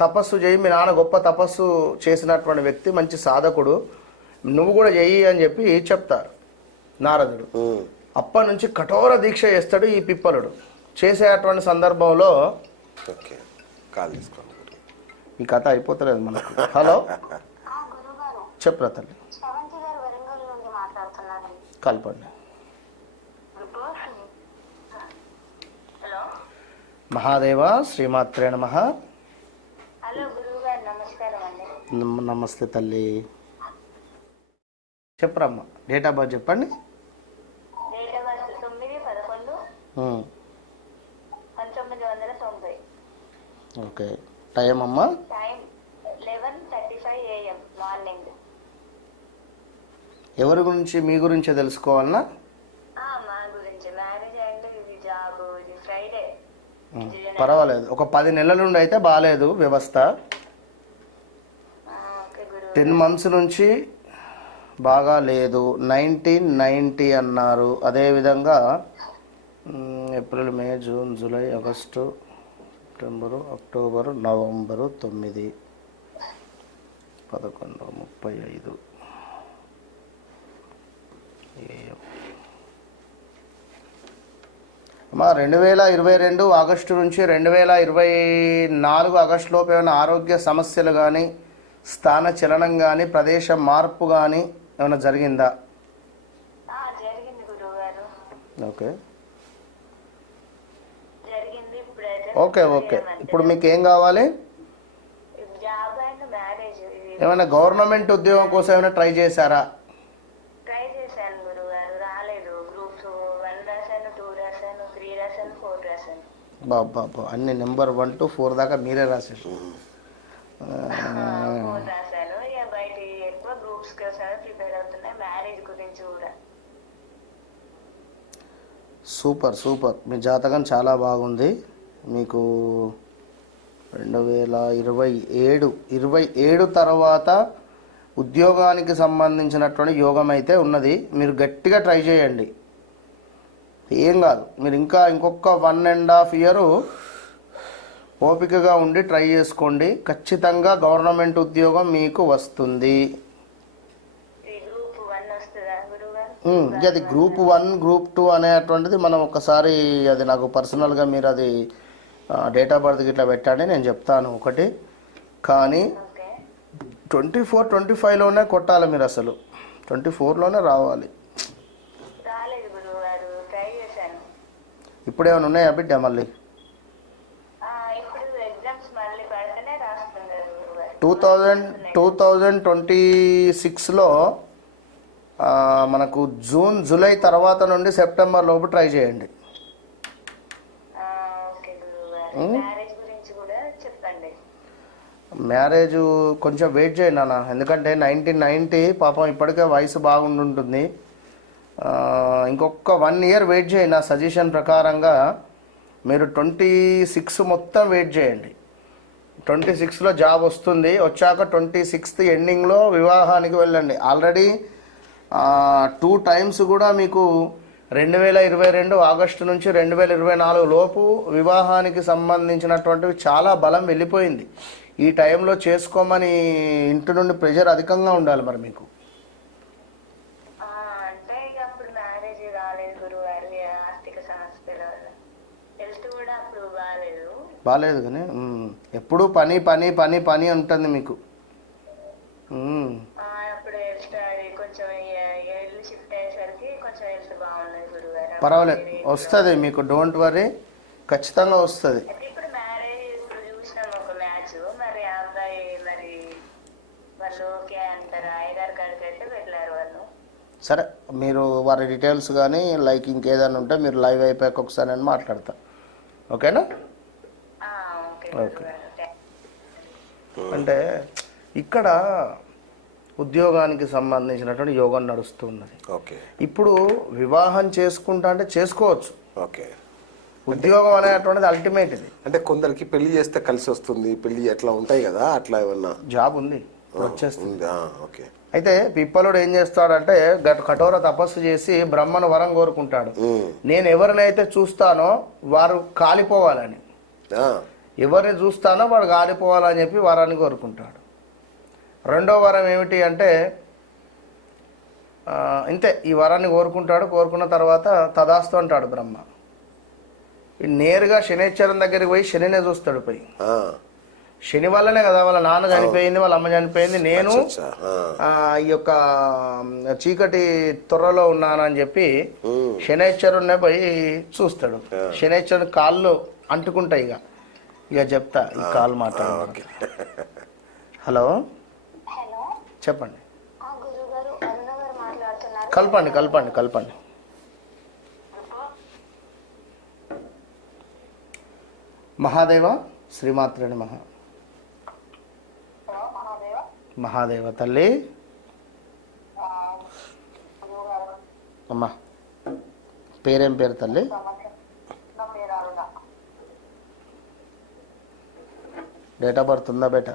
తపస్సు చేయి మీ నాన్న గొప్ప తపస్సు చేసినటువంటి వ్యక్తి మంచి సాధకుడు నువ్వు కూడా చెయ్యి అని చెప్పి చెప్తారు నారదుడు. అప్పటి నుంచి కఠోర దీక్ష చేస్తాడు ఈ పిప్పలుడు. చేసేటువంటి సందర్భంలో ఓకే కాల్ తీసుకోండి. ఈ కథ అయిపోతలేదు మనకు. హలో? చెప్పరా తల్లి. కలపండి. మహాదేవ శ్రీమాత్రే నమ హలో గురువు గారు నమస్కారం అండి నమస్తే తల్లి. చెప్పరమ్మా డేట్ ఆఫ్ బర్త్ చెప్పండి. ఓకే. టైం అమ్మా? ఎవరి గురించి మీ గురించే తెలుసుకోవాలనా? మా గురించి. మ్యారేజ్ అండ్ ఇది జాబ్ ఇది ఫ్రైడే ఉమ్, పర్వాలేదు. ఒక పది నెలల నుండి అయితే బాగాలేదు వ్యవస్థ. టెన్ మంత్స్ నుంచి బాగా లేదు. నైన్టీన్ నైంటీ అన్నారు. అదేవిధంగా April May June July August September October November తొమ్మిది. పదకొండు ముప్పై ఐదు. అమ్మా రెండు వేల ఇరవై రెండు ఆగస్టు నుంచి రెండు వేల ఇరవై నాలుగు ఆగస్టులోపు ఏమైనా ఆరోగ్య సమస్యలు కానీ స్థాన చలనం కానీ ప్రదేశ మార్పు కానీ ఏమైనా జరిగిందా? ఓకే. Okay okay. ఇప్పుడు మీకు ఏం కావాలి ఏమైనా గవర్నమెంట్ ఉద్యోగం కోసం ఏమైనా ట్రై చేశారా? బాబా అన్ని నెంబర్ వన్ టు ఫోర్ దాకా మీరే ఫోర్ రాశాను ఇక బయట ఎక్కువ గ్రూప్స్ కోసం ప్రిపేర్ అవుతున్నాయి. మ్యారేజ్ గురించి కూడా. Super super. మీ జాతకం చాలా బాగుంది. మీకు రెండు వేల ఇరవై ఏడు ఇరవై ఏడు తర్వాత ఉద్యోగానికి సంబంధించినటువంటి యోగం అయితే ఉన్నది. మీరు గట్టిగా ట్రై చేయండి. ఏం కాదు. మీరు ఇంకా ఇంకొక వన్ అండ్ హాఫ్ ఇయర్ ఓపికగా ఉండి ట్రై చేసుకోండి. ఖచ్చితంగా గవర్నమెంట్ ఉద్యోగం మీకు వస్తుంది. అది గ్రూప్ వన్ గ్రూప్ టూ అనేటువంటిది మనం ఒకసారి అది నాకు పర్సనల్గా మీరు అది డేట్ ఆఫ్ బర్త్ ఇట్లా పెట్టండి నేను చెప్తాను ఒకటి. కానీ ట్వంటీ ఫోర్ ట్వంటీ ఫైవ్లోనే కొట్టాలి మీరు అసలు. ట్వంటీ ఫోర్లోనే రావాలి. రాలేదు గురువు గారు ట్రై చేశాను. ఇప్పుడు ఏమైనా ఉన్నాయా బిడ్డ మళ్ళీ? Two thousand two thousand twenty సిక్స్లో మనకు జూన్ జూలై తర్వాత నుండి సెప్టెంబర్ లోపు ట్రై చేయండి. మ్యారేజ్ కొంచెం వెయిట్ చేయండి అన్న ఎందుకంటే నైన్టీన్ నైంటీ పాపం ఇప్పటికే వయసు బాగుండుంటుంది. ఇంకొక వన్ ఇయర్ వెయిట్ చేయండి నా సజెషన్ ప్రకారంగా. మీరు ట్వంటీ సిక్స్ మొత్తం వెయిట్ చేయండి. ట్వంటీ సిక్స్లో జాబ్ వస్తుంది. వచ్చాక ట్వంటీ సిక్స్త్ ఎండింగ్లో వివాహానికి వెళ్ళండి. ఆల్రెడీ టూ టైమ్స్ కూడా మీకు రెండు వేల ఇరవై రెండు ఆగస్టు నుంచి రెండు వేల ఇరవై నాలుగు లోపు వివాహానికి సంబంధించినటువంటివి చాలా బలం వెళ్ళిపోయింది. ఈ టైంలో చేసుకోమని ఇంటి నుండి ప్రెషర్ అధికంగా ఉండాలి మరి మీకు ఆ, అంటే ఇక అప్పుడు మ్యారేజ్ కాలేదు గురువు గారు ఇక ఆర్థిక సమస్యల వల్ల హెల్త్ కూడా అప్పుడు బాగాలేదు కానీ ఎప్పుడూ పని పని పని పని ఉంటుంది మీకు. పర్వాలేదు. వస్తుంది మీకు డోంట్ వరీ. ఖచ్చితంగా వస్తుంది. సరే మీరు వారి డీటెయిల్స్ కానీ లైక్ ఇంకేదైనా ఉంటే మీరు లైవ్ అయిపోయాక ఒకసారి నేను మాట్లాడతా. ఓకేనా? ఓకే. అంటే ఇక్కడ ఉద్యోగానికి సంబంధించినటువంటి యోగం నడుస్తున్నది. ఓకే. ఇప్పుడు వివాహం చేసుకుంటా అంటే చేసుకోవచ్చు. ఓకే. ఉద్యోగం అనేటువంటిది అల్టిమేట్ ఇది. అంటే కొందరికి పెళ్ళి చేస్తే కలిసి వస్తుంది పెళ్ళి ఎట్లా ఉంటాయి కదా అట్లా ఏమన్నా? జాబ్ ఉంది వచ్చేస్తుంది. ఓకే. అయితే పిప్పలుడు ఏం చేస్తాడంటే గట్ కఠోర తపస్సు చేసి బ్రహ్మను వరం కోరుకుంటాడు. నేను ఎవరినైతే చూస్తానో వారు కాలిపోవాలని. ఎవరిని చూస్తానో వాడు గాలిపోవాలని చెప్పి వరాన్ని కోరుకుంటాడు. రెండో వరం ఏమిటి అంటే ఇంతే ఈ వరాన్ని కోరుకుంటాడు కోరుకున్న తర్వాత తదాస్తు అంటాడు బ్రహ్మ. నేరుగా శనిశ్చరం దగ్గరికి పోయి శనినే చూస్తాడు పోయి. శని వల్లనే కదా వాళ్ళ నాన్న చనిపోయింది వాళ్ళ అమ్మ చనిపోయింది నేను ఈ యొక్క చీకటి త్వరలో ఉన్నానని చెప్పి శనైశ్వరుణ్ణి పోయి చూస్తాడు. శనైశ్వరుని కాళ్ళు అంటుకుంటాయి ఇక. ఇక చెప్తా ఈ కాలు మాట్లాడు. ఓకే. హలో? హలో? చెప్పండి. కలపండి కలపండి కలపండి. మహాదేవ శ్రీమాత్రుని మహా మహాదేవ. మహాదేవ తల్లి. అమ్మా. పేరేం పేరు తల్లి నమస్తే నా పేరు అరుణ డేట్ ఆఫ్ బర్త్ ఉందా బేట?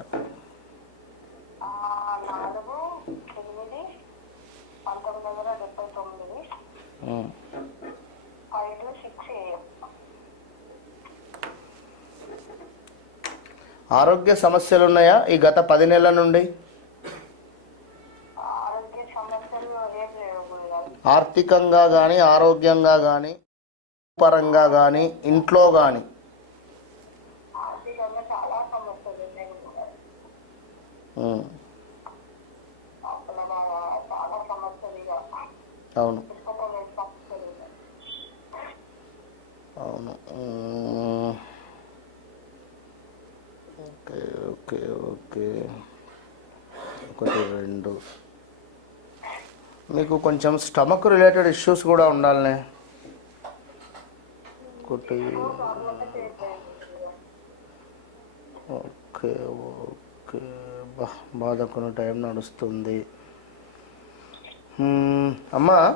ఆరోగ్య సమస్యలు ఉన్నాయా ఈ గత పది నెలల నుండి? ఆర్థికంగా కానీ ఆరోగ్యంగా కానీ పరంగా కానీ ఇంట్లో కానీ ఆర్థికంగా చాలా సమస్యలు ఉన్నాయి గురుగారు అసలు మా చాలా సమస్యలు ఇక అవును. అవును. Okay okay okay. ఒకటి రెండు. మీకు కొంచెం స్టమక్ రిలేటెడ్ ఇష్యూస్ కూడా ఉండాలనే. ఒకటి ఓకే ఓకే. బా బాధకున్న టైం నడుస్తుంది. అమ్మా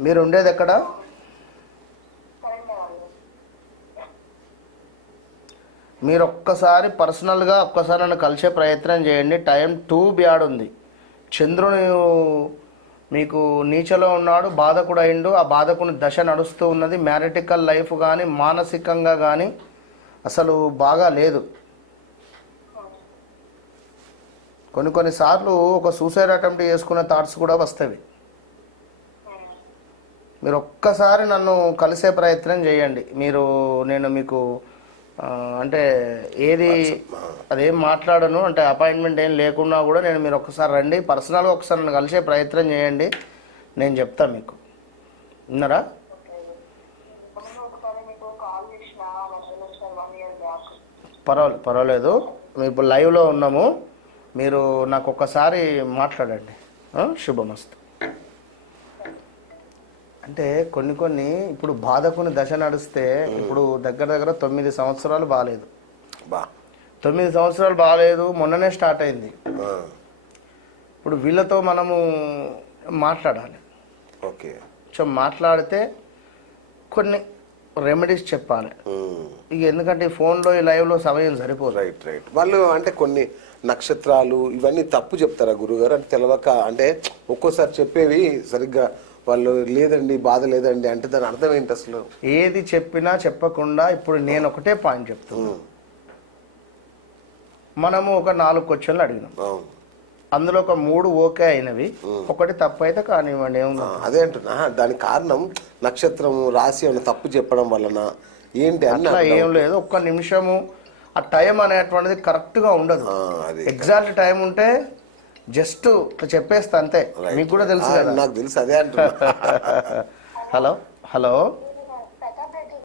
మీరు ఉండేది ఎక్కడ? మీరు ఒక్కసారి పర్సనల్గా ఒక్కసారి నన్ను కలిసే ప్రయత్నం చేయండి. టైం టూ బ్యాడ్ ఉంది. చంద్రుని మీకు నీచలో ఉన్నాడు బాధకుడు అయిండు. ఆ బాధకుని దశ నడుస్తూ ఉన్నది. మ్యారిటికల్ లైఫ్ కానీ మానసికంగా కానీ అసలు బాగా లేదు. కొన్ని కొన్నిసార్లు ఒక సూసైడ్ అటెంప్ట్ చేసుకునే థాట్స్ కూడా వస్తాయి. మీరు ఒక్కసారి నన్ను కలిసే ప్రయత్నం చేయండి. మీరు నేను మీకు అంటే ఏది అదేం మాట్లాడను అంటే అపాయింట్మెంట్ ఏం లేకున్నా కూడా నేను మీరు ఒక్కసారి రండి. పర్సనల్గా ఒకసారి నన్ను కలిసే ప్రయత్నం చేయండి. నేను చెప్తా మీకు. విన్నారా? పర్వాలేదు పర్వాలేదు. మేము ఇప్పుడు లైవ్లో ఉన్నాము. మీరు నాకు ఒక్కసారి మాట్లాడండి. శుభమస్తు. అంటే కొన్ని కొన్ని ఇప్పుడు బాధకుని దశ నడిస్తే ఇప్పుడు దగ్గర దగ్గర తొమ్మిది సంవత్సరాలు బాగాలేదు బా. తొమ్మిది సంవత్సరాలు బాగాలేదు మొన్ననే స్టార్ట్ అయింది. ఇప్పుడు వీళ్ళతో మనము మాట్లాడాలి. ఓకే. కొంచెం మాట్లాడితే కొన్ని రెమెడీస్ చెప్పాలి. ఇక ఎందుకంటే ఈ ఫోన్లో ఈ లైవ్లో సమయం సరిపోదు. Right right. వాళ్ళు అంటే కొన్ని నక్షత్రాలు ఇవన్నీ తప్పు చెప్తారా గురుగారు? అంటే తెలవక అంటే ఒక్కోసారి చెప్పేవి సరిగ్గా వాళ్ళు లేదండి బాధ లేదండి అంటే దాని అర్థం ఏంటి అసలు? ఏది చెప్పినా చెప్పకుండా ఇప్పుడు నేను ఒకటే పాయింట్ చెప్తున్నా. ఉమ్, మనము ఒక నాలుగు క్వశ్చన్లు అడిగినాం. అందులో ఒక మూడు ఓకే అయినవి ఒకటి తప్పు అయితే కానివ్వండి అదే అంటున్నా. దానికి కారణం నక్షత్రము రాశి ఏమైనా తప్పు చెప్పడం వలన ఏంటి అని అట్లా ఏం లేదు. ఒక్క నిమిషము ఆ టైం అనేటువంటిది కరెక్ట్గా ఉండదు. ఎగ్జాక్ట్ టైం ఉంటే జస్ట్ చెప్పేస్తా అంతే. మీకు కూడా తెలుసు నాకు తెలుసు అదే హలో హలో.